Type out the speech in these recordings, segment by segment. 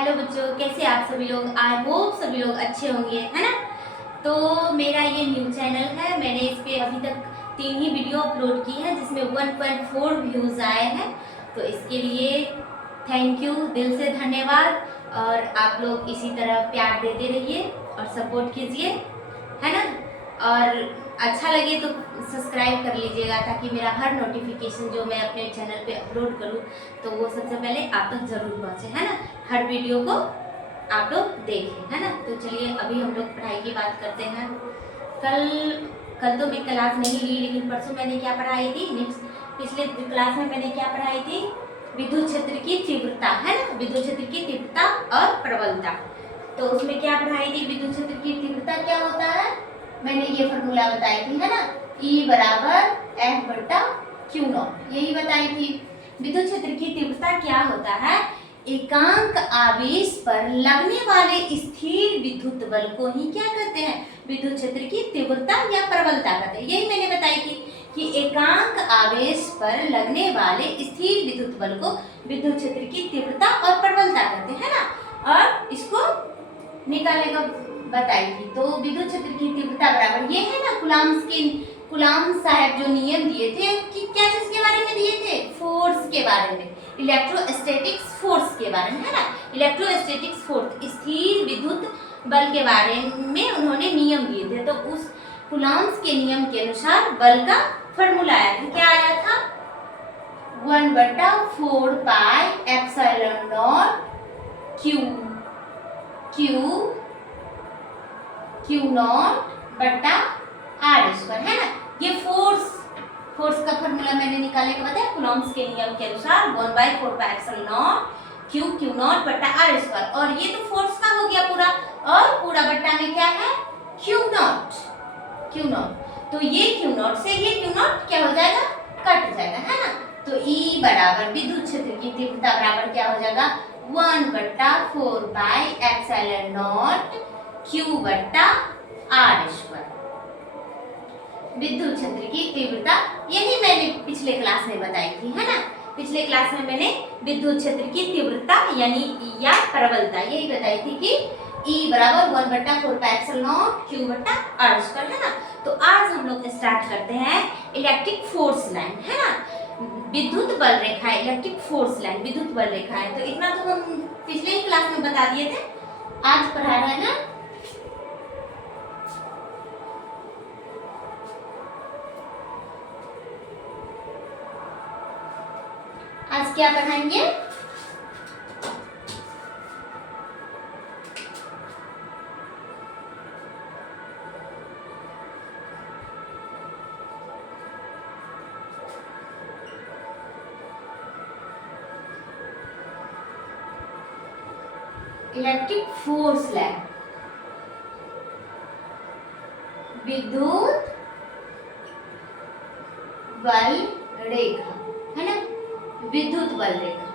Hello बच्चों, कैसे आप सभी लोग। आई होप सभी लोग अच्छे होंगे, है ना। तो मेरा ये न्यू चैनल है। मैंने इस पे अभी तक 3 ही वीडियो अपलोड की है जिसमें 1.4 व्यूज़ आए हैं। तो इसके लिए थैंक यू, दिल से धन्यवाद। और आप लोग इसी तरह प्यार देते रहिए और सपोर्ट कीजिए, है ना। और अच्छा लगे तो सब्सक्राइब कर लीजिएगा ताकि मेरा हर नोटिफिकेशन जो मैं अपने चैनल पे अपलोड करूँ तो वो सबसे पहले आप तक ज़रूर पहुँचे, है ना। हर वीडियो को आप लोग देखें, है ना। तो चलिए अभी हम लोग पढ़ाई की बात करते हैं। कल कल तो मैं क्लास नहीं ली, लेकिन परसों मैंने क्या पढ़ाई थी, नेक्स्ट पिछले क्लास में मैंने क्या पढ़ाई थी, विद्युत क्षेत्र की तीव्रता, है ना। विद्युत क्षेत्र की तीव्रता और प्रबलता। तो उसमें क्या पढ़ाई थी, विद्युत क्षेत्र की तीव्रता क्या होता है, मैंने ये फॉर्मूला बताई थी, है ना। E बराबर F बटा क्यू नॉट, यही बताई थी। विद्युत क्षेत्र की तीव्रता क्या होता है, एकांक आवेश पर लगने वाले स्थिर विद्युत बल को ही क्या कहते हैं, विद्युत क्षेत्र की तीव्रता या प्रबलता कहते हैं। यही मैंने बताई थी कि एकांक आवेश पर लगने वाले स्थिर विद्युत बल को विद्युत क्षेत्र की तीव्रता और प्रबलता कहते हैं, है ना। और इसको निकालने का बताई थी। तो विद्युत क्षेत्र की तीव्रता बराबर ये है ना, कुलाम साहब जो नियम दिए थे कि क्या चीज के बारे में दिए थे, फोर्स के बारे में, इलेक्ट्रोस्टैटिक्स फोर्स के बारे में, है ना। इलेक्ट्रोस्टैटिक्स फोर्स, स्थिर विद्युत बल के बारे में उन्होंने नियम दिए थे। तो उस कुलाम्स के नियम के अनुसार बल का फॉर्मूला आया था। क्या आया था, 1/4 pi epsilon not Q not बटा आर स्क्वायर, है ना। ये फोर्स का फॉर्मूला मैंने निकालने के बताया, कूलॉम्स के नियम के अनुसार 1/4 pi epsilon not Q not बटा आर स्क्वायर। और ये तो फोर्स का हो गया पूरा, और पूरा बट्टा में क्या है, क्यू नॉट। तो ये क्यू नॉट से ये क्यू नॉट क्या हो जाएगा, कट जाएगा, है ना। तो E बराबर विद्युत क्षेत्र की तीव्रता बराबर क्या हो जाएगा, 1/4 पाई एप्सिलॉन नॉट क्यू बटा आर स्क्वायर। विद्युत क्षेत्र की तीव्रता यही मैंने पिछले क्लास में बताई थी, है ना। पिछले क्लास में मैंने विद्युत क्षेत्र की तीव्रता यानी या प्रबलता यही बताई थी कि E बराबर 1/4 पाई एप्सिलॉन नॉट क्यू बटा आर स्क्वायर, है ना। तो आज हम लोग स्टार्ट करते हैं इलेक्ट्रिक फोर्स लाइन, है ना। विद्युत बल रेखा, इलेक्ट्रिक फोर्स लाइन विद्युत बल रेखा है। तो इतना तो हम पिछले ही क्लास में बता दिए थे, आज पढ़ा रहे हैं ना। आज क्या पढ़ाएंगे, इलेक्ट्रिक फोर्स लाइन, विद्युत बल रेखा, है ना, विद्युत बल रेखा।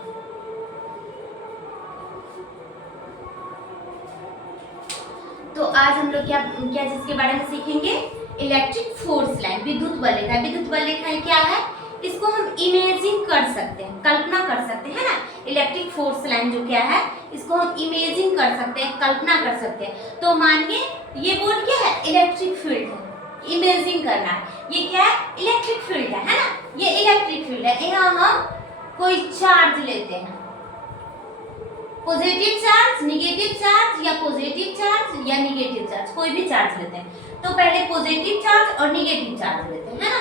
तो आज हम लोग क्या क्या चीज के बारे में सीखेंगे, इलेक्ट्रिक फोर्स लाइन, विद्युत बल रेखा। विद्युत बल रेखा क्या है, इसको हम इमेजिंग कर सकते हैं, कल्पना कर सकते हैं, है ना। इलेक्ट्रिक फोर्स लाइन जो क्या है, इसको हम इमेजिंग कर सकते हैं, कल्पना कर सकते हैं। तो मानिए ये बोर्ड क्या है, इलेक्ट्रिक फील्ड है, इमेजिंग करना है। ये क्या है, इलेक्ट्रिक फील्ड है ना। ये इलेक्ट्रिक फील्ड है, यहाँ हम कोई चार्ज लेते हैं, पॉजिटिव चार्ज, नेगेटिव चार्ज, या पॉजिटिव चार्ज या नेगेटिव चार्ज, कोई भी चार्ज लेते हैं। तो पहले पॉजिटिव चार्ज और नेगेटिव चार्ज लेते हैं, है ना।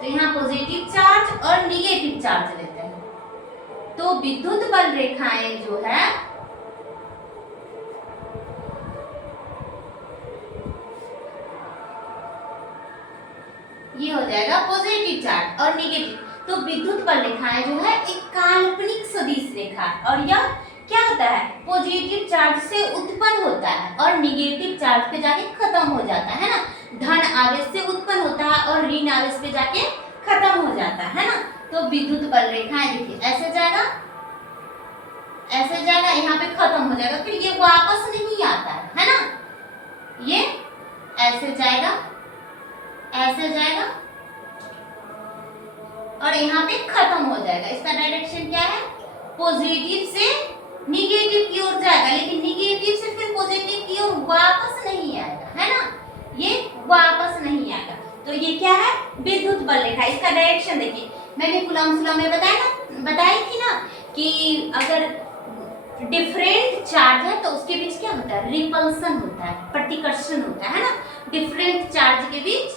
तो यहाँ पॉजिटिव चार्ज और नेगेटिव चार्ज लेते हैं। तो विद्युत बल रेखाएं जो है ये हो जाएगा पॉजिटिव चार्ज और नेगेटिव। तो विद्युत बल रेखाएं जो है एक काल्पनिक सदिश रेखा है, और यह क्या होता है, पॉजिटिव चार्ज से उत्पन्न होता है और नेगेटिव चार्ज पे जाके खत्म हो जाता है ना। धन आवेश से उत्पन्न होता है और ऋण आवेश पे जाके खत्म हो जाता है ना। तो विद्युत बल रेखाएं देखिए ऐसे जाएगा, ऐसे जाएगा, यहाँ पे खत्म हो जाएगा, फिर ये वापस नहीं आता है ना। ये ऐसे जाएगा, ऐसे जाएगा और यहाँ पे खत्म हो जाएगा। इसका डायरेक्शन क्या है, पॉजिटिव से निगेटिव की ओर जाएगा, लेकिन निगेटिव से फिर पॉजिटिव की ओर वापस नहीं आएगा, है ना, ये वापस नहीं आएगा। तो ये क्या है, विद्युत बल रेखा। इसका डायरेक्शन देखिए, मैंने कूलम्ब लॉ में बताई थी ना कि अगर डिफरेंट चार्ज है तो उसके बीच क्या होता है, रिपल्सन होता है, प्रतिकर्षण होता है ना। डिफरेंट चार्ज के बीच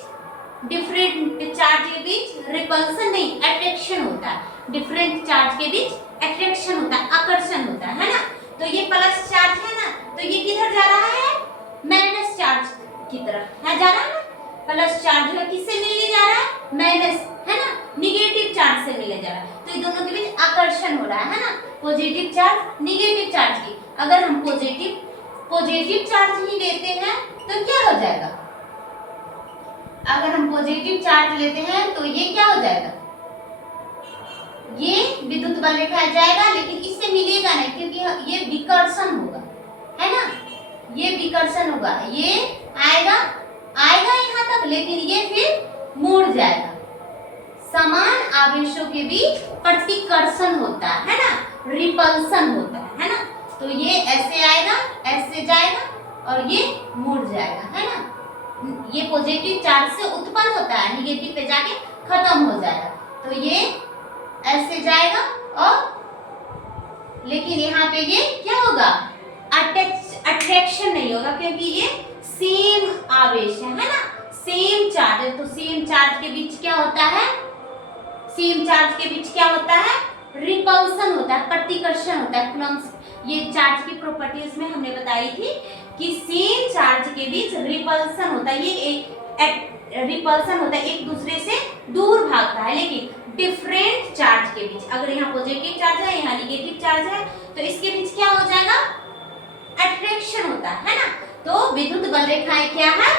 रिपल्सन नहीं, अट्रैक्शन होता है। डिफरेंट चार्ज के बीच अट्रैक्शन होता है, आकर्षण होता है ना। तो ये प्लस चार्ज है ना, तो ये किधर जा रहा है, माइनस चार्ज की तरफ है, जा रहा है ना। प्लस चार्ज है किससे मिलने जा रहा है, माइनस, है ना, निगेटिव चार्ज से मिलने जा रहा है। तो इन दोनों के बीच आकर्षण हो रहा है ना, पॉजिटिव चार्ज निगेटिव चार्ज की। अगर हम पॉजिटिव चार्ज ही लेते हैं तो क्या हो जाएगा, अगर हम पॉजिटिव चार्ज लेते हैं तो ये क्या हो जाएगा, ये विद्युत बल रेखा जाएगा, लेकिन इससे मिलेगा नहीं क्योंकि ये विकर्षण होगा, है ना, ये विकर्षण होगा, ये आएगा यहाँ तक, लेकिन ये फिर मुड़ जाएगा। समान आवेशों के बीच प्रतिकर्षण होता है ना, रिपल्सन होता है ना। तो ये ऐसे आएगा, ऐसे जाएगा और ये मुड़ जाएगा, है ना। ये पॉजिटिव चार्ज से उत्पन्न होता है, निगेटिव पे जाके खत्म हो जाएगा। तो ये ऐसे जाएगा और लेकिन यहाँ पे ये क्या होगा, अट्रैक्शन नहीं होगा क्योंकि ये सेम आवेश है ना, सेम चार्ज है। तो सेम चार्ज के बीच क्या होता है, सेम चार्ज के बीच क्या होता है, रिपल्सन होता है, प्रतिकर्षण होता है। कूलम्ब ये चार्ज की प्रॉपर्टीज में हमने बताई थी कि सेम चार्ज के बीच रिपल्सन होता है, ये रिपल्सन होता है, एक दूसरे से दूर भागता है। लेकिन डिफरेंट चार्ज के बीच, अगर यहाँ पॉजिटिव चार्ज है, यहाँ निगेटिव चार्ज है, तो इसके बीच क्या हो जाएगा, अट्रैक्शन होता है ना। तो विद्युत बल रेखाएं क्या है,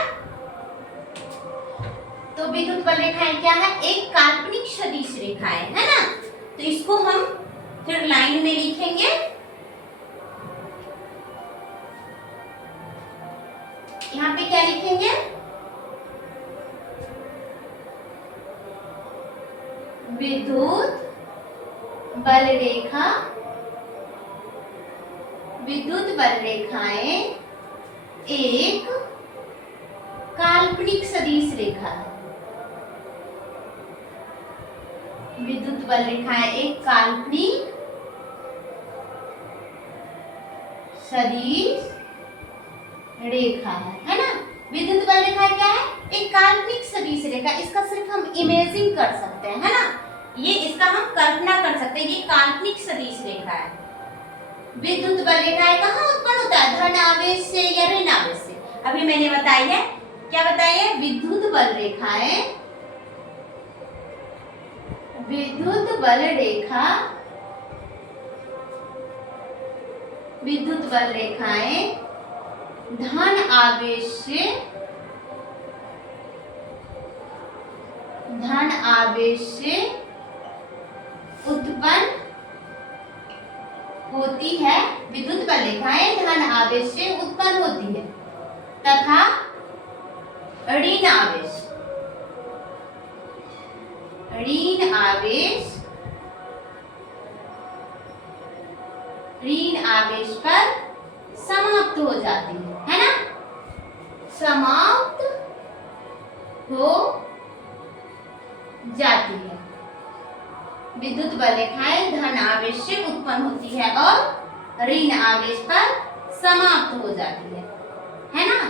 तो विद्युत बल रेखाएं क्या है, एक काल्पनिक सदिश रेखाएं, है ना। तो इसको हम फिर लाइन में लिखेंगे। यहाँ पे क्या लिखेंगे, विद्युत बल रेखा, विद्युत बल रेखाएं एक काल्पनिक सदिश रेखा है। विद्युत बल रेखाएं एक काल्पनिक सदिश रेखा है ना। विद्युत बल रेखा क्या है, एक काल्पनिक सदिश रेखा। इसका सिर्फ हम इमेजिंग कर सकते हैं, है ना, ये इसका हम कल्पना कर सकते हैं, ये काल्पनिक सदिश रेखा है। विद्युत बल रेखाएं कहाँ उत्पन्न होता है, धन आवेश से या ऋण आवेश से। अभी मैंने बताई है, क्या बताई है, विद्युत बल रेखाएं, विद्युत बल रेखा, विद्युत बल रेखाएं धन आवेश से, धन आवेश से उत्पन्न होती है। विद्युत बल रेखाएं धन आवेश से उत्पन्न होती है तथा ऋण आवेश, ऋण आवेश, ऋण आवेश पर समाप्त हो जाती है ना, समाप्त हो जाती है। विद्युत बल रेखाएं धन आवेश से उत्पन्न होती है और ऋण आवेश पर समाप्त हो जाती है ना।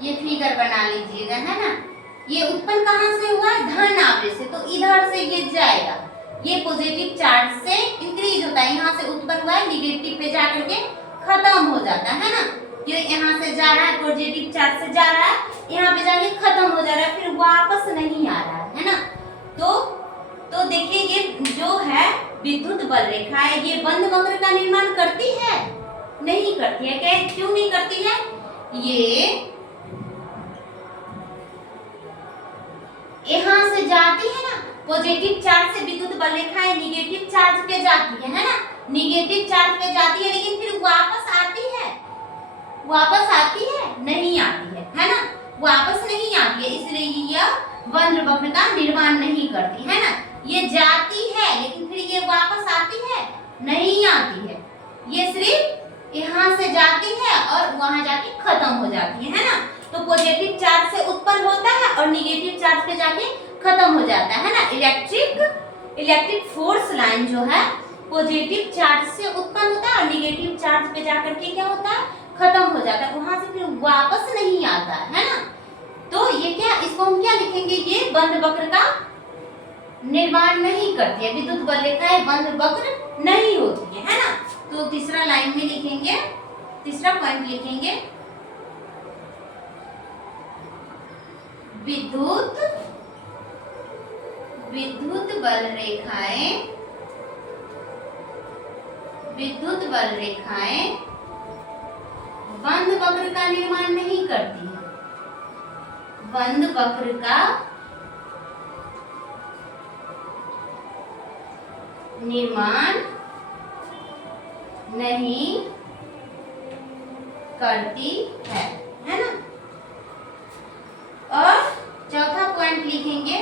ये फिगर बना लीजिएगा, है ना। ये उत्पन्न कहाँ से हुआ है, धन आवेश से, तो इधर से ये जाएगा, ये पॉजिटिव चार्ज से इंक्रीज होता है, यहाँ से उत्पन्न हुआ है, निगेटिव पे जाकर के खत्म हो जाता है ना। ये यहाँ से जा रहा है, पॉजिटिव चार्ज से जा रहा है, यहाँ पे जाके खत्म हो जा रहा है, फिर वापस नहीं आ रहा है ना। तो देखिए ये जो है विद्युत बल रेखा है, ये बंद वक्र का निर्माण करती है, नहीं करती है। क्या, क्यों नहीं करती है, ये यहाँ से जाती है ना, पॉजिटिव चार्ज से विद्युत बल रेखाएं निगेटिव चार्ज पे जाती है ना, निगेटिव चार्ज पे जाती है, लेकिन फिर वापस आती है, वापस आती है नहीं आती है ना, वापस नहीं आती है, इसलिए यह बंद वक्र का निर्माण नहीं करती है ना। ये जाती है लेकिन फिर ये वापस आती है नहीं आती है, ये सिर्फ यहाँ से जाती है और वहां जाके खत्म हो जाती है ना। तो पॉजिटिव चार्ज से उत्पन्न होता है और निगेटिव चार्ज पे जाके खत्म हो जाता है ना। इलेक्ट्रिक फोर्स लाइन जो है पॉजिटिव चार्ज से उत्पन्न होता है और निगेटिव चार्ज पे जाकर के क्या होता है, खत्म हो जाता है, वहां से फिर वापस नहीं आता है ना। तो ये क्या, इसको हम क्या लिखेंगे, ये बंद वक्र का निर्माण नहीं करती है, विद्युत बल रेखाएं बंद वक्र नहीं होती है ना। तो तीसरा लाइन में लिखेंगे, तीसरा पॉइंट लिखेंगे, विद्युत बल रेखाएं, विद्युत बल रेखाएं बंद वक्र का निर्माण नहीं करती है, बंद वक्र का निर्माण नहीं करती है ना। और चौथा पॉइंट लिखेंगे,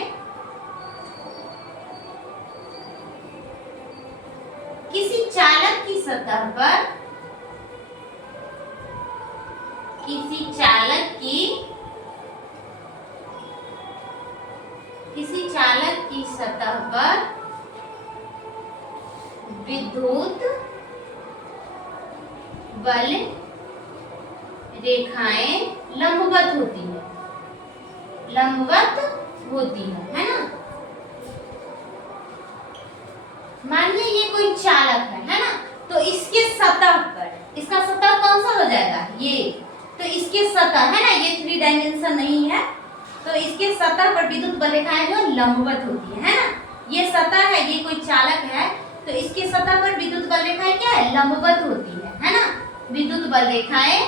किसी चालक की सतह पर, किसी चालक की सतह पर विद्युत बल रेखाएं लंबवत होती है, लंबवत होती है ना। मानिए ये कोई चालक है ना, तो इसके सतह पर, इसका सतह कौन सा हो जाएगा, ये, तो इसके सतह है ना, ये 3 डायमेंशन नहीं है, तो इसके सतह पर विद्युत बल रेखाएं जो लंबवत होती है ना। ये सतह है, ये कोई चालक है, तो इसके सतह पर विद्युत बल रेखाएं क्या है, लंबवत होती है ना। विद्युत बल रेखाएं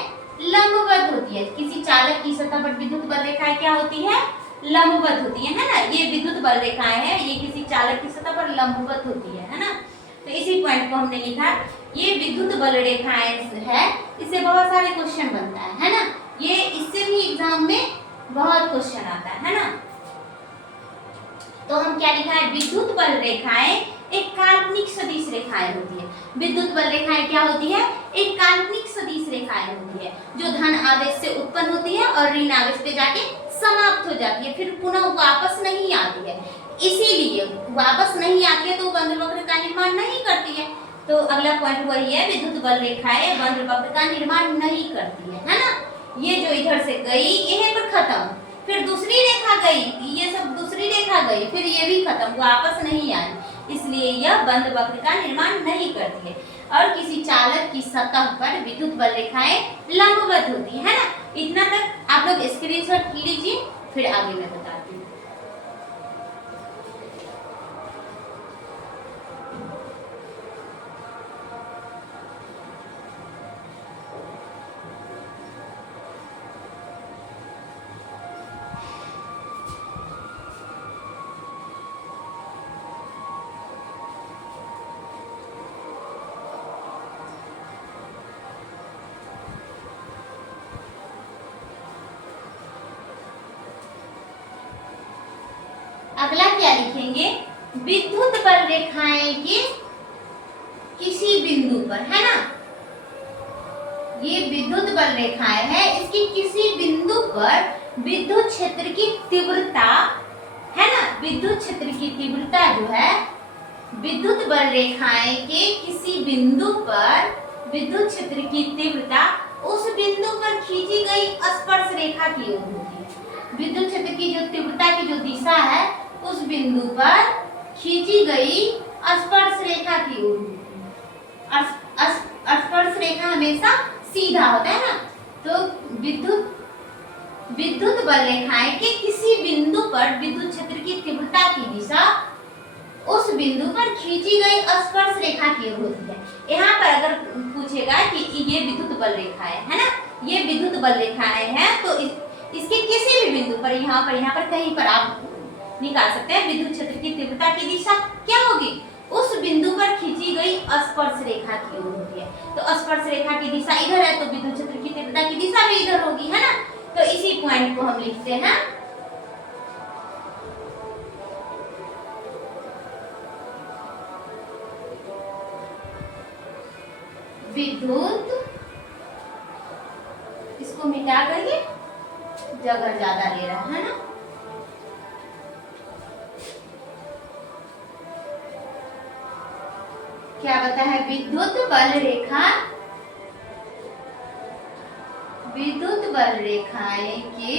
लंबवत होती है, किसी चालक की सतह पर विद्युत बल रेखाएं क्या होती है, लंबवत होती है ना। ये विद्युत बल रेखाएं है, ये किसी चालक की सतह पर लंबवत होती है ना। तो इसी पॉइंट को हमने लिखा, ये विद्युत बल रेखाएं है, इससे बहुत सारे क्वेश्चन बनता है ना। ये इससे भी एग्जाम में बहुत क्वेश्चन आता है ना। तो हम क्या लिखा है, विद्युत बल रेखाएं एक काल्पनिक सदिश रेखाएं होती है। विद्युत बल रेखाएं क्या होती है, एक काल्पनिक सदिश रेखाएं होती है, जो धन आवेश से उत्पन्न होती है और ऋण आवेश पे जाके समाप्त हो जाती है, फिर पुनः वापस नहीं आती है। इसीलिए वापस नहीं आती है तो बंद वक्र का निर्माण नहीं करती है। तो अगला पॉइंट वही है, विद्युत बल रेखाएं बंद वक्र का निर्माण नहीं करती है ना। ये जो इधर से गई, यहीं पर खत्म, फिर दूसरी रेखा गई, ये सब दूसरी रेखा गई, फिर ये भी खत्म, वापस नहीं आई, इसलिए यह बंद वक्र का निर्माण नहीं करती है। और किसी चालक की सतह पर विद्युत बल रेखाएं लंबवत होती है ना। इतना तक आप लोग स्क्रीनशॉट की लीजिए, फिर आगे मैं बताती हूँ। अगला क्या लिखेंगे, विद्युत बल रेखाएं के किसी बिंदु पर, है ना, ये विद्युत बल रेखाएं है, इसकी किसी बिंदु पर विद्युत क्षेत्र की तीव्रता, है ना, विद्युत क्षेत्र की तीव्रता जो है, विद्युत बल रेखाएं के किसी बिंदु पर विद्युत क्षेत्र की तीव्रता उस बिंदु पर खींची गई स्पर्श रेखा की ओर होती है। विद्युत क्षेत्र की जो तीव्रता की जो दिशा है, उस बिंदु पर खींची गई स्पर्श रेखा की ओर होती है। स्पर्श रेखा हमेशा सीधा होता है ना। तो विद्युत बल रेखाएं के किसी बिंदु पर विद्युत क्षेत्र की तीव्रता की दिशा उस बिंदु पर खींची गई स्पर्श रेखा की ओर होती है। यहाँ पर अगर पूछेगा कि ये विद्युत बल रेखाएं है ना, ये विद्युत बल रेखाएं हैं, तो इसके किसी भी बिंदु पर, यहाँ पर कहीं पर आप निकाल सकते हैं। विद्युत क्षेत्र की तीव्रता की दिशा क्या होगी? उस बिंदु पर खींची गई स्पर्श रेखा की ओर होती है। तो स्पर्श रेखा की दिशा इधर है, तो विद्युत क्षेत्र की तीव्रता की दिशा भी इधर होगी, है ना। तो इसी पॉइंट को हम लिखते हैं विद्युत, इसको मिटा करके जगह ज्यादा ले रहा है ना, क्या बता है? विद्युत बल रेखा, विद्युत बल रेखाएं के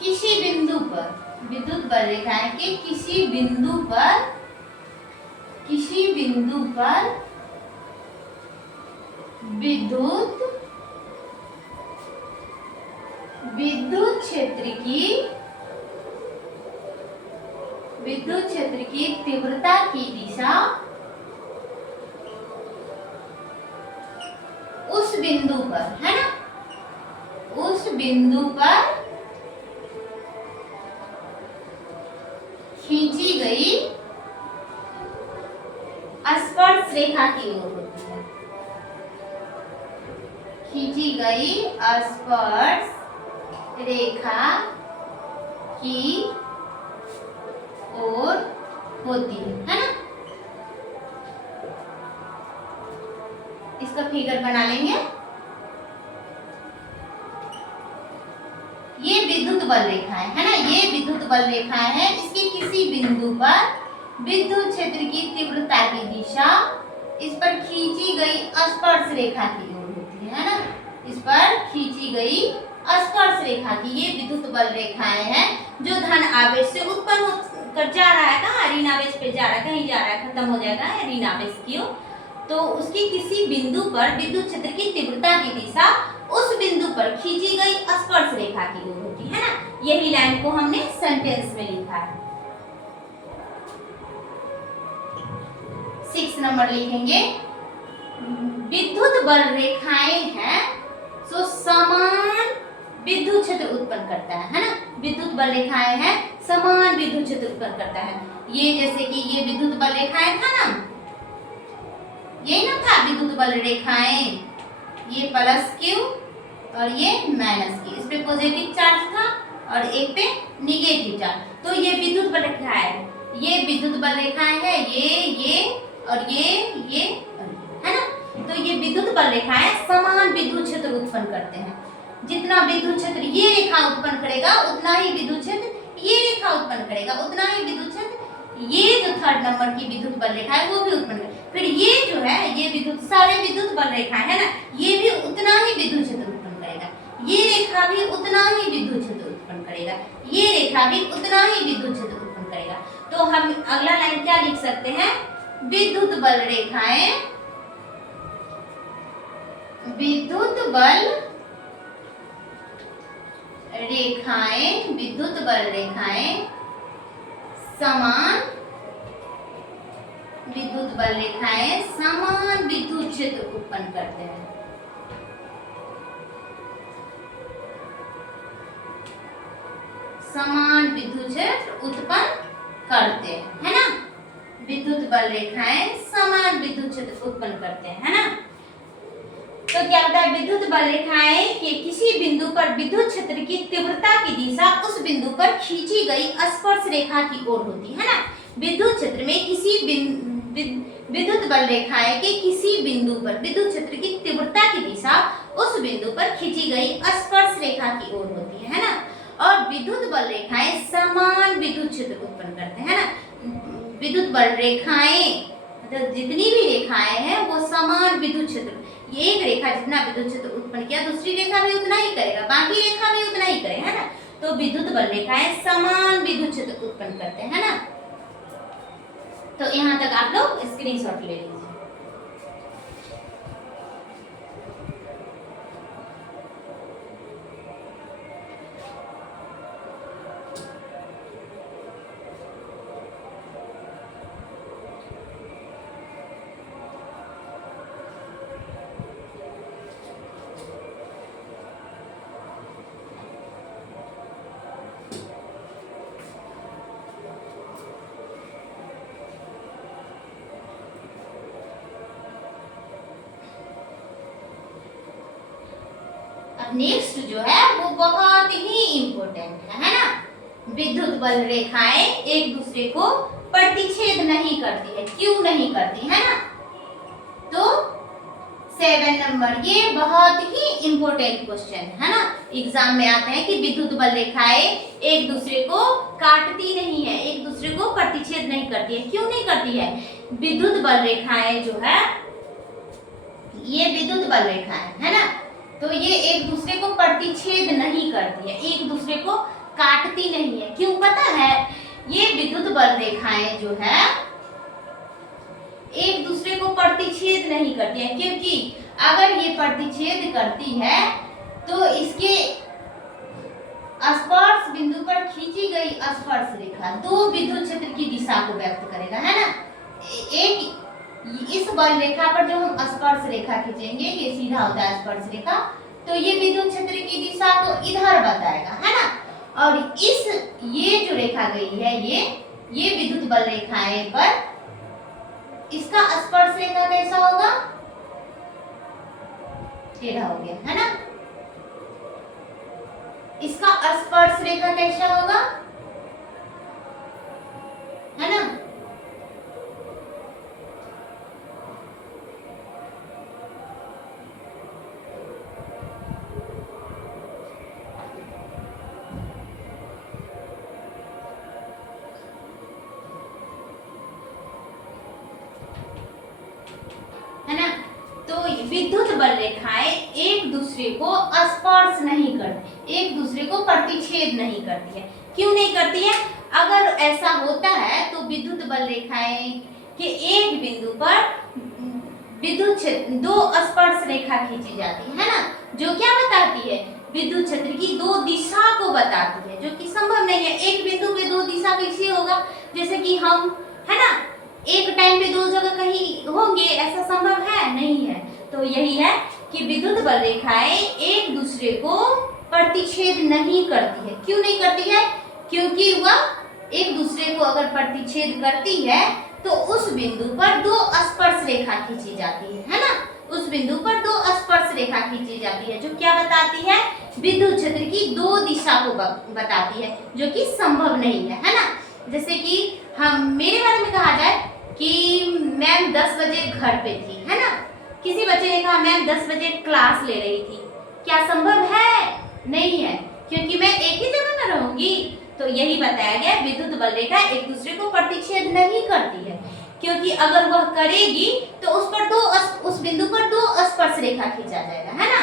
किसी बिंदु पर, विद्युत बल रेखाएं के किसी बिंदु पर, किसी बिंदु पर विद्युत, विद्युत क्षेत्र की, विद्युत क्षेत्र की तीव्रता की दिशा उस बिंदु पर, है ना, उस बिंदु पर खींची गई स्पर्श रेखा की ओर होती है। खींची गई स्पर्श रेखा की ओर होती है ना। इसका फिगर बना लेंगे। ये विद्युत बल रेखाएं है ना, ये विद्युत बल रेखाएं हैं। इसके किसी बिंदु पर विद्युत क्षेत्र की तीव्रता की दिशा इस पर खींची गई स्पर्श रेखा की ओर होती है ना। इस पर खींची गई स्पर्श रेखा की ये विद्युत बल रेखाएं हैं जो धन आवेश से उत्पन्न होकर जा रहा है। कहाँ? ऋण आवेश पे जा रहा है, कहीं जा रहा है, खत्म हो जाएगा ऋण आवेश की ओर। तो उसकी किसी बिंदु पर विद्युत क्षेत्र की तीव्रता की दिशा उस बिंदु पर खींची गई स्पर्श रेखा की ओर होती है ना। यही लाइन को हमने सेंटेंस में लिखा है। 6 नंबर लिखेंगे, विद्युत बल रेखाएं हैं जो समान विद्युत क्षेत्र उत्पन्न करता है ना। विद्युत बल रेखाएं हैं, समान विद्युत क्षेत्र उत्पन्न करता है। ये जैसे कि ये विद्युत बल रेखाएं था ना, यही ना था विद्युत बल रेखाएं, ये प्लस क्यू और ये माइनस क्यू, इस पे पॉजिटिव चार्ज था और एक पे निगेटिव चार्ज। तो ये विद्युत बल रेखाएं है, ये विद्युत बल रेखाएं है, ये और ये है ना। तो ये विद्युत बल रेखाएं समान विद्युत क्षेत्र उत्पन्न करते हैं। जितना विद्युत क्षेत्र ये रेखा उत्पन्न करेगा उतना ही विद्युत क्षेत्र ये रेखा उत्पन्न करेगा, उतना ही विद्युत क्षेत्र ये जो 3rd नंबर की विद्युत बल रेखा है वो भी उत्पन्न करेगा। फिर ये जो है ये विद्युत, सारे विद्युत बल रेखाएं है ना, ये भी उतना ही विद्युत क्षेत्र उत्पन्न करेगा। ये रेखा भी उतना ही विद्युत क्षेत्र उत्पन्न करेगा, ये रेखा भी उतना ही विद्युत क्षेत्र उत्पन्न करेगा। तो हम अगला लाइन क्या लिख सकते हैं? विद्युत बल रेखाएं, विद्युत बल रेखाएं, विद्युत बल रेखाएं समान विद्युत बल रेखाएं समान विद्युत क्षेत्र उत्पन्न करते हैं। समान विद्युत क्षेत्र उत्पन्न करते हैं, है ना। विद्युत बल रेखाएं समान विद्युत क्षेत्र उत्पन्न करते हैं, है ना। तो क्या होता है? विद्युत बल रेखाएं के किसी बिंदु पर विद्युत क्षेत्र की तीव्रता की दिशा उस बिंदु पर खींची गई स्पर्श रेखा की ओर होती है ना। विद्युत क्षेत्र में किसी विद्युत बल रेखाएं के किसी बिंदु पर विद्युत क्षेत्र की तीव्रता की दिशा उस बिंदु पर खींची गई स्पर्श रेखा की ओर होती है ना। और विद्युत बल रेखाएं समान विद्युत क्षेत्र उत्पन्न करते हैं ना। विद्युत बल रेखाएं मतलब जितनी भी रेखाएं हैं वो समान विद्युत क्षेत्र, ये एक रेखा जितना विद्युत क्षेत्र उत्पन्न किया दूसरी रेखा भी उतना ही करेगा, बाकी रेखा भी उतना ही करेगा, है ना। तो विद्युत बल रेखाएं समान विद्युत क्षेत्र उत्पन्न करते हैं ना। तो यहाँ तक आप लोग स्क्रीनशॉट ले लीजिए। अब नेक्स्ट जो है वो बहुत ही इम्पोर्टेंट है ना। विद्युत बल रेखाएं एक दूसरे को प्रतिच्छेद नहीं करती है, क्यों नहीं करती है ना। तो 7 नंबर, ये बहुत ही इम्पोर्टेंट क्वेश्चन है ना, एग्जाम में आते हैं कि विद्युत बल रेखाएं एक दूसरे को काटती नहीं है, एक दूसरे को प्रतिच्छेद नहीं करती है, क्यों नहीं करती है। विद्युत बल रेखाएं जो है, ये विद्युत बल रेखाएं है ना, तो ये एक दूसरे को प्रतिच्छेद नहीं करती है, एक दूसरे को काटती नहीं है, क्यों पता है। ये विद्युत बल रेखाएं जो है एक दूसरे को प्रतिच्छेद नहीं करती है, क्योंकि अगर ये प्रतिच्छेद करती है तो इसके स्पर्श बिंदु पर खींची गई स्पर्श रेखा दो विद्युत क्षेत्र की दिशा को व्यक्त करेगा, है ना। एक इस बल रेखा पर जो हम स्पर्श रेखा खींचेंगे, ये सीधा होता है स्पर्श रेखा, तो ये विद्युत क्षेत्र की दिशा को इधर बताएगा, है ना। और इस ये जो रेखा गई है, ये विद्युत बल रेखाएं पर इसका स्पर्श रेखा कैसा होगा, टेढ़ा हो गया, है ना। इसका स्पर्श रेखा कैसा होगा, है ना। विद्युत बल रेखाएं एक दूसरे को स्पर्श नहीं करती, एक दूसरे को प्रतिच्छेद नहीं करती है, क्यों नहीं करती है। अगर ऐसा होता है तो विद्युत बल रेखाएं के एक बिंदु पर विद्युत क्षेत्र दो स्पर्श रेखा खींची जाती है ना, जो क्या बताती है, विद्युत क्षेत्र की दो दिशा को बताती है, जो कि संभव नहीं है। एक बिंदु पे दो दिशा कैसे होगा, जैसे कि हम, है ना, एक टाइम पे दो जगह कहीं होंगे, ऐसा संभव है नहीं है। तो यही है कि विद्युत बल रेखाएं एक दूसरे को प्रतिच्छेद नहीं करती है, क्यों नहीं करती है, क्योंकि वह एक दूसरे को अगर प्रतिच्छेद करती है तो उस बिंदु पर दो स्पर्श रेखा खींची जाती है ना, उस बिंदु पर दो स्पर्श रेखा खींची जाती है, जो क्या बताती है, विद्युत क्षेत्र की दो दिशा को बताती है, जो कि संभव नहीं है ना। जैसे कि हम, मेरे बारे में कहा जाए कि मैम 10 बजे घर पे थी, है ना, किसी बच्चे ने कहा मैम 10 बजे क्लास ले रही थी, क्या संभव है, नहीं है, क्योंकि मैं एक ही जगह में रहूंगी। तो यही बताया गया, विद्युत बल रेखा एक दूसरे को प्रतिच्छेद नहीं करती है, क्योंकि अगर वह करेगी तो उस पर उस बिंदु पर दो स्पर्श रेखा खींचा जाएगा, है ना,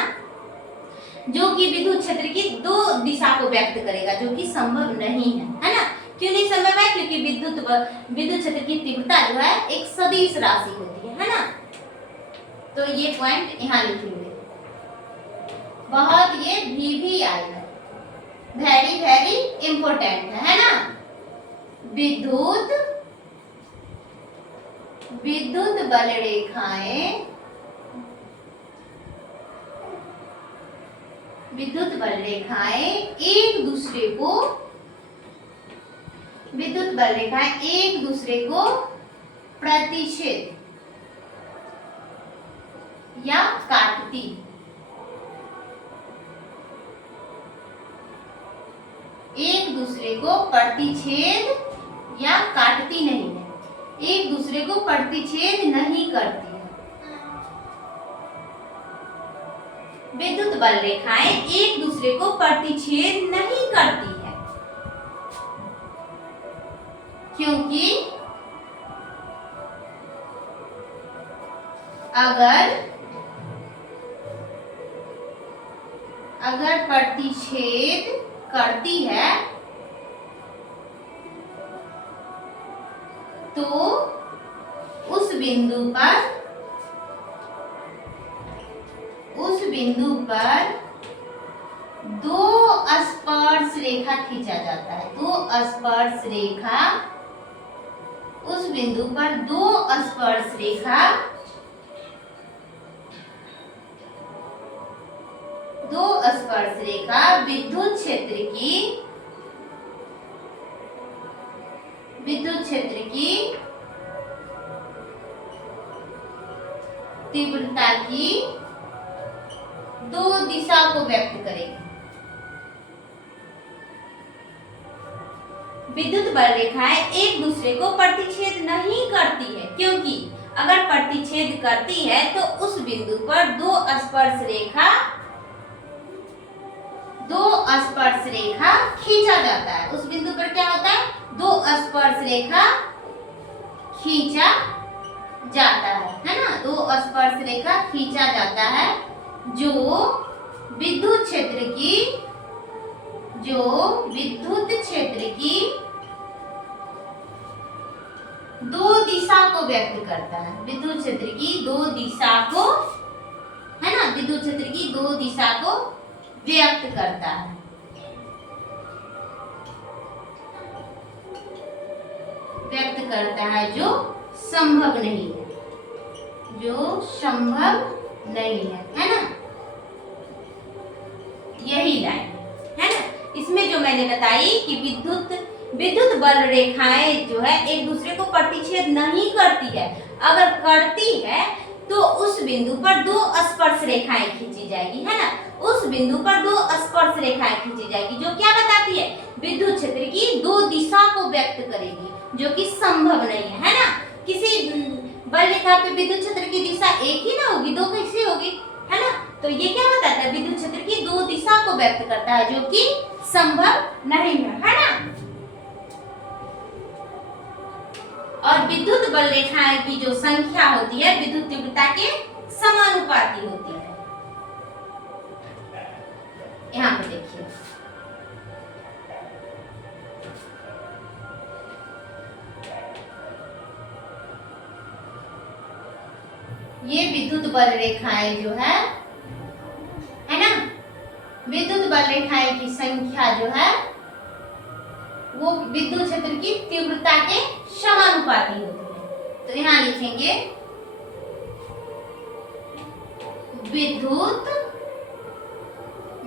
जो कि विद्युत क्षेत्र की दो दिशा को व्यक्त करेगा, जो कि संभव नहीं है ना। क्यों नहीं संभव है, क्योंकि विद्युत क्षेत्र की तीव्रता जो है एक सदिश राशि होती है ना। तो ये पॉइंट यहाँ लिखेंगे, बहुत ये भी आई है, वेरी वेरी इंपॉर्टेंट है ना। विद्युत बल रेखाएं, विद्युत बल रेखाएं एक दूसरे को, विद्युत बल रेखाएं एक दूसरे को प्रतिच्छेद या काटती, एक दूसरे को प्रतिच्छेद या काटती नहीं है, एक दूसरे को प्रतिच्छेद नहीं करती है। विद्युत बल रेखाएं एक दूसरे को प्रतिच्छेद नहीं करती है, क्योंकि अगर प्रतिच्छेद करती है तो उस बिंदु पर दो स्पर्श रेखा खींचा जाता है, दो स्पर्श रेखा, उस बिंदु पर दो स्पर्श रेखा, दो स्पर्श रेखा विद्युत क्षेत्र की तीव्रता की दो दिशा को व्यक्त करेगी। विद्युत बल रेखाएं एक दूसरे को प्रतिच्छेद नहीं करती है, क्योंकि अगर प्रतिच्छेद करती है तो उस बिंदु पर दो स्पर्श रेखा खींचा जाता है। उस बिंदु पर क्या होता है? दो स्पर्श रेखा खींचा जाता है ना? दो स्पर्श रेखा खींचा जाता है जो विद्युत क्षेत्र की दो दिशा को व्यक्त करता है। विद्युत क्षेत्र की दो दिशा को, है ना, विद्युत क्षेत्र की दो दिशा को व्यक्त करता है। व्यक्त करता है जो संभव नहीं है, है ना? यही लाइन है ना? इसमें जो मैंने बताई कि विद्युत बल रेखाएं जो है एक दूसरे को प्रतिच्छेद नहीं करती है। अगर करती है तो उस बिंदु पर दो स्पर्श रेखाएं खींची जाएगी, है ना? उस बिंदु पर दो स्पर्श रेखाएं खींची जाएगी जो क्या बताती है? विद्युत क्षेत्र की दो दिशा को व्यक्त करेगी, जो कि संभव नहीं है ना? किसी बल रेखा पे विद्युत क्षेत्र की दिशा एक ही ना होगी, दो कैसे होगी, है ना? तो ये क्या बताता है? विद्युत क्षेत्र की दो दिशा को व्यक्त करता है, जो कि संभव नहीं है ना? और विद्युत बल रेखाएं की जो संख्या होती है विद्युत तीव्रता के समानुपाती होती है। यहाँ पे देखिए, ये विद्युत बल रेखाएं जो है ना, विद्युत बल रेखाएं की संख्या जो है वो विद्युत क्षेत्र की तीव्रता के समानुपाती होती है। तो यहाँ लिखेंगे विद्युत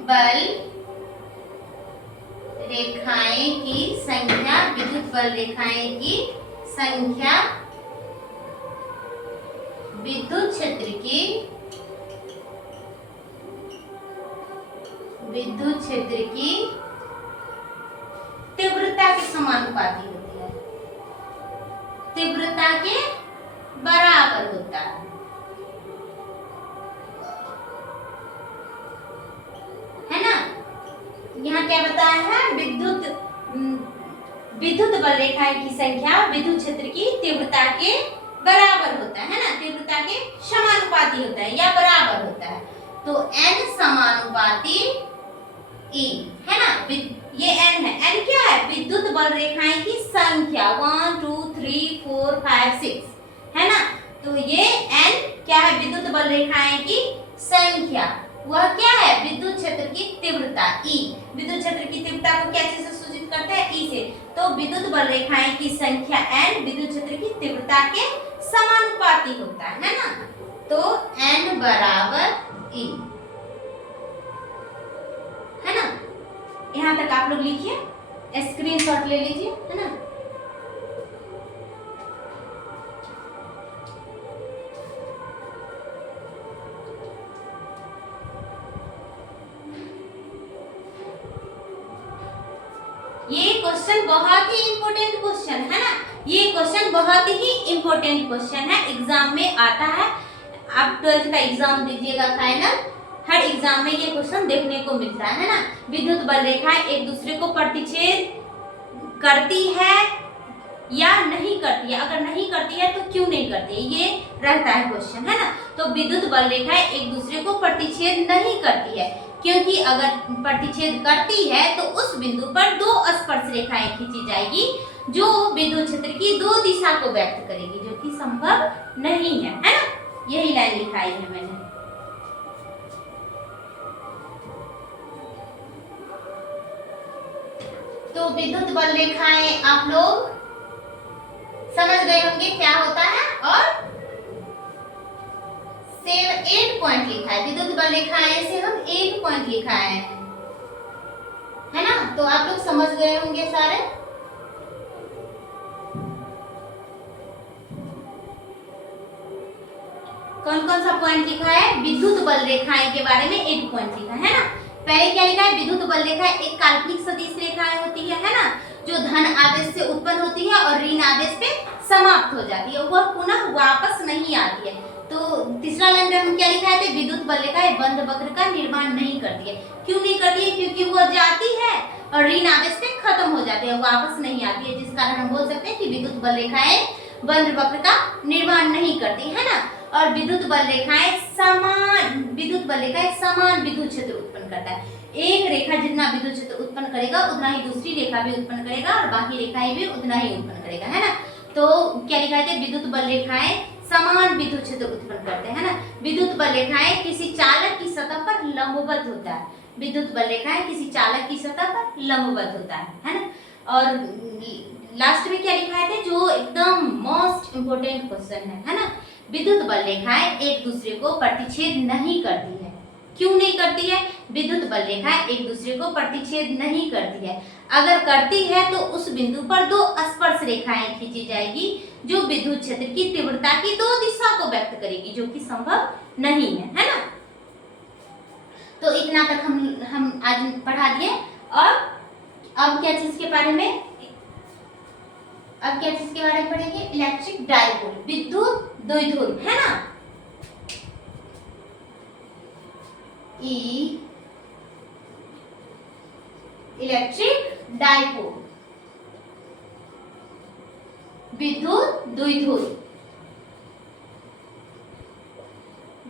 बल रेखाएं की संख्या, विद्युत बल रेखाएं की संख्या विद्युत क्षेत्र की तीव्रता के समानुपाती होती है, तीव्रता के बराबर होता है ना? यहाँ क्या बताया है? विद्युत बल रेखाएं की संख्या विद्युत क्षेत्र की तीव्रता के बराबर होता है ना? तीव्रता के समानुपाती होता है या बराबर होता है। तो n समानुपाती E, है ना? ये n है। n क्या है? विद्युत बल रेखाएं की संख्या 1 2 3 4 5 6, है ना? तो ये n क्या है? विद्युत बल रेखाएं की संख्या। वह क्या है? विद्युत क्षेत्र की तीव्रता E। विद्युत क्षेत्र की तीव्रता को कैसे से सूचित करते हैं? E से। तो विद्युत बल रेखाएं की संख्या n विद्युत क्षेत्र की तीव्रता के समानुपाती होता है ना? तो n बराबर E, है ना? यहाँ तक आप लोग लिखिए, स्क्रीनशॉट ले लीजिए, है ना? ये क्वेश्चन बहुत ही इम्पोर्टेंट क्वेश्चन है ना? ये क्वेश्चन बहुत ही इम्पोर्टेंट क्वेश्चन है, एग्जाम में आता है। आप 12th का एग्जाम दीजिएगा फाइनल, हर एग्जाम में ये क्वेश्चन देखने को मिलता है ना? विद्युत बल रेखाएं एक दूसरे को प्रतिच्छेद करती है या नहीं करती है? अगर नहीं करती है तो क्यों नहीं करती है? ये रहता है क्वेश्चन, है ना? तो विद्युत बल रेखाएं एक दूसरे को प्रतिच्छेद नहीं करती है, क्योंकि अगर प्रतिच्छेद करती है तो उस बिंदु पर दो स्पर्श रेखाएं खींची जाएगी जो विद्युत क्षेत्र की दो दिशा को व्यक्त करेगी, जो कि संभव नहीं है ना? यही लाइन लिखाई है मैंने। तो विद्युत बल रेखाएं आप लोग समझ गए होंगे क्या होता है, और 8 पॉइंट लिखा है। विद्युत बल रेखाएं से हम 8 पॉइंट लिखा है ना? तो आप लोग समझ गए होंगे सारे। कौन कौन सा पॉइंट लिखा है? विद्युत बल रेखाएं के बारे में एक पॉइंट लिखा है ना। पहले क्या लिखा है? विद्युत बल रेखा एक काल्पनिक सदिश रेखाएं होती है ना, जो धन आवेश से उत्पन्न होती है और ऋण आवेश पे समाप्त हो जाती है, वह पुनः वापस नहीं आती है। तो तीसरा लाइन में हम क्या लिखा है? विद्युत बल रेखा बंद वक्र का निर्माण नहीं करती है। क्यों नहीं करती है? क्योंकि वह जाती है और ऋण आवेश पे खत्म हो जाती है, वापस नहीं आती है, जिस कारण हम बोल सकते हैं कि विद्युत बल रेखाएं बंद वक्र का निर्माण नहीं करती है ना। और विद्युत बल रेखाएं समान विद्युत क्षेत्र उत्पन्न करता है। एक रेखा जितना विद्युत क्षेत्र उत्पन्न करेगा उतना ही दूसरी रेखा भी उत्पन्न करेगा और बाकी रेखाएं भी उतना ही उत्पन्न करेगा, है ना। तो क्या लिखा है? विद्युत बल रेखाएं समान विद्युत क्षेत्र उत्पन्न करते हैं ना। विद्युत बल रेखाएं किसी चालक की सतह पर लंबवत होता है। विद्युत बल रेखाएं किसी चालक की सतह पर लंबवत होता है ना। और लास्ट में क्या लिखा है? जो एकदम मोस्ट इम्पोर्टेंट क्वेश्चन है ना। विद्युत बल रेखाएं एक दूसरे को प्रतिच्छेद नहीं करती है। क्यों नहीं करती है? विद्युत बल रेखाएं एक दूसरे को प्रतिच्छेद नहीं करती है। अगर करती है तो उस बिंदु पर दो स्पर्श रेखाएं खींची जाएगी जो विद्युत क्षेत्र की तीव्रता की दो दिशा को व्यक्त करेगी, जो कि संभव नहीं है ना। तो इतना तक हम आज पढ़ा दिए। और अब क्या चीज के बारे में पढ़ेंगे? इलेक्ट्रिक डाइपोल, विद्युत द्विध्रुव, है ना। इलेक्ट्रिक डाइपोल, विद्युत द्विध्रुव,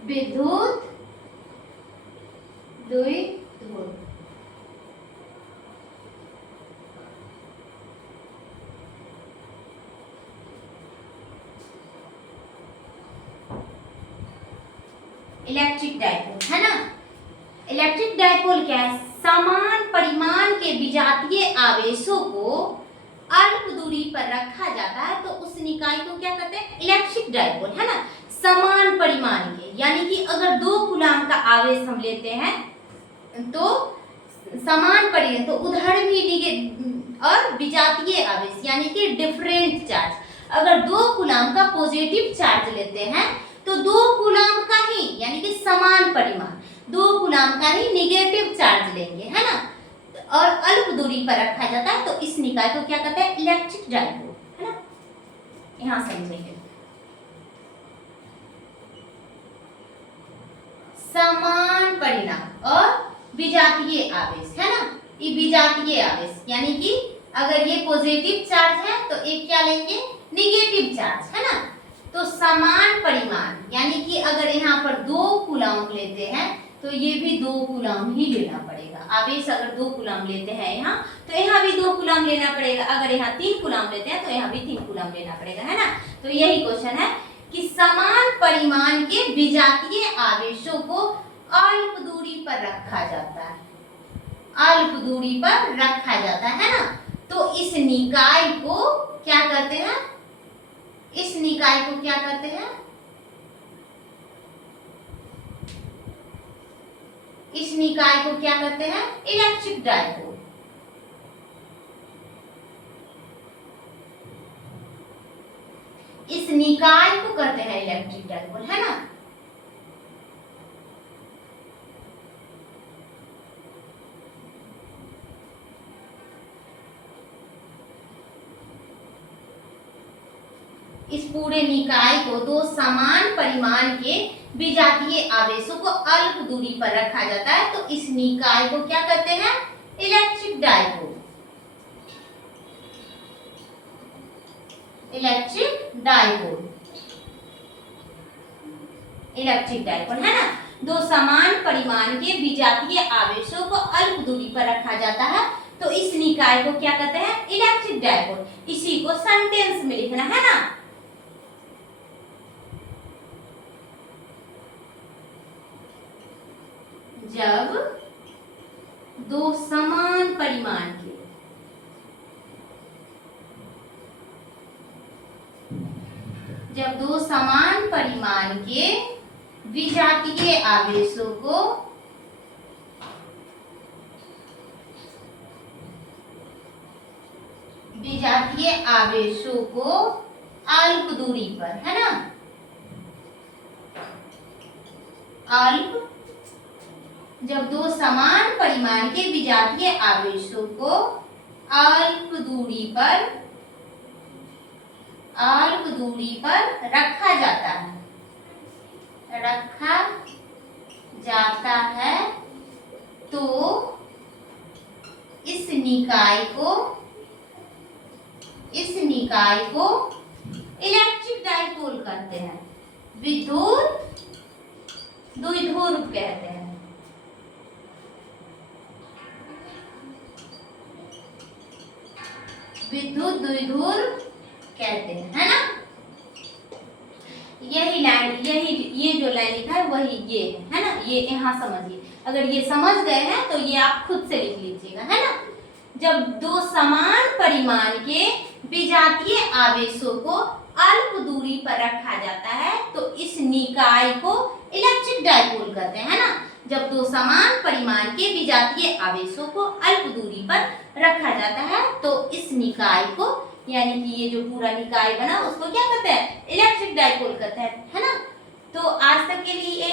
विद्युत द्विध्रुव। इलेक्ट्रिक डाइपोल, है ना। इलेक्ट्रिक डाइपोल क्या है? समान परिमाण के विजातीय आवेशों को अल्प दूरी पर रखा जाता है, तो उस निकाय को क्या कहते हैं? इलेक्ट्रिक डाइपोल, है ना। समान परिमाण के, यानी कि अगर 2 कूलाम का आवेश हम लेते हैं तो समान परिमाण, तो उधर भी और विजातीय आवेश यानी कि डिफरेंट चार्ज, अगर 2 कूलाम का पॉजिटिव चार्ज लेते हैं तो 2 कूलाम का ही, यानी कि समान परिमाण 2 कूलाम का ही निगेटिव चार्ज लेंगे, है ना। और अल्प दूरी पर रखा जाता है, तो इस निकाय को क्या कहते हैं? इलेक्ट्रिक डाइपोल, है ना। यहां समझेंगे। समान परिमाण और विजातीय आवेश, है ना। ये विजातीय आवेश यानी कि अगर ये पॉजिटिव चार्ज है तो एक क्या लेंगे? निगेटिव चार्ज, है ना। तो समान परिमाण यानी कि अगर यहाँ पर 2 कूलाम लेते हैं तो ये भी 2 कूलाम ही लेना पड़ेगा। आवेश अगर 2 कूलाम लेते हैं यहाँ, तो यहाँ भी 2 कूलाम लेना पड़ेगा। अगर यहाँ 3 कूलाम लेते हैं तो यहाँ भी 3 कूलाम लेना पड़ेगा, है ना। तो यही क्वेश्चन है कि समान परिमाण के विजातीय आवेशों को अल्प दूरी पर रखा जाता है, अल्प दूरी पर रखा जाता है ना। तो इस निकाय को क्या कहते हैं? इस निकाय को क्या कहते हैं? इस निकाय को क्या कहते हैं? Electric dipole. इस निकाय को कहते हैं इलेक्ट्रिक डाइपोल, है ना। इस पूरे निकाय को 2 समान परिमाण के विजातीय आवेशों को अल्प दूरी पर रखा जाता है, तो इस निकाय को क्या कहते हैं? Electric dipole. Electric dipole, electric dipole, है ना। 2 समान परिमाण के विजातीय आवेशों को अल्प दूरी पर रखा जाता है, तो इस निकाय को क्या कहते हैं? Electric dipole. इसी को सेंटेंस में लिखना है ना। जब 2 समान परिमाण के विजातीय आवेशों को अल्प दूरी पर, है ना, अल्प, जब दो समान परिमाण के विजातीय आवेशों को अल्प दूरी पर रखा जाता है तो इस निकाय को इलेक्ट्रिक डाइपोल कहते हैं, विद्युत द्विध्रुव कहते हैं। विद्युत द्विध्रुव कहते हैं, है ना। ये जो लाइन लिखा है वही ये है ना। ये यहाँ समझिए, अगर ये समझ गए हैं तो ये आप खुद से लिख लीजिएगा, है ना। जब दो समान परिमाण के विजातीय आवेशों को अल्प दूरी पर रखा जाता है तो इस निकाय को इलेक्ट्रिक डाइपोल कहते हैं, है ना। जब दो समान परिमाण के विजातीय आवेशों को अल्प दूरी पर रखा जाता है तो इस निकाय को, यानी कि ये जो पूरा निकाय बना उसको क्या कहते हैं, इलेक्ट्रिक डाइपोल कहते हैं, है ना। तो आज के लिए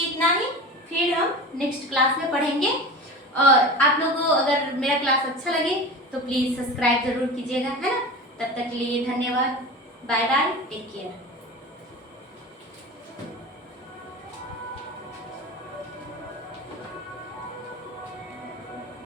इतना ही, फिर हम नेक्स्ट क्लास में पढ़ेंगे। और आप लोगों को अगर मेरा क्लास अच्छा लगे तो प्लीज सब्सक्राइब जरूर कीजिएगा, है ना। तब तक के लिए धन्यवाद, बाय बाय, टेक केयर।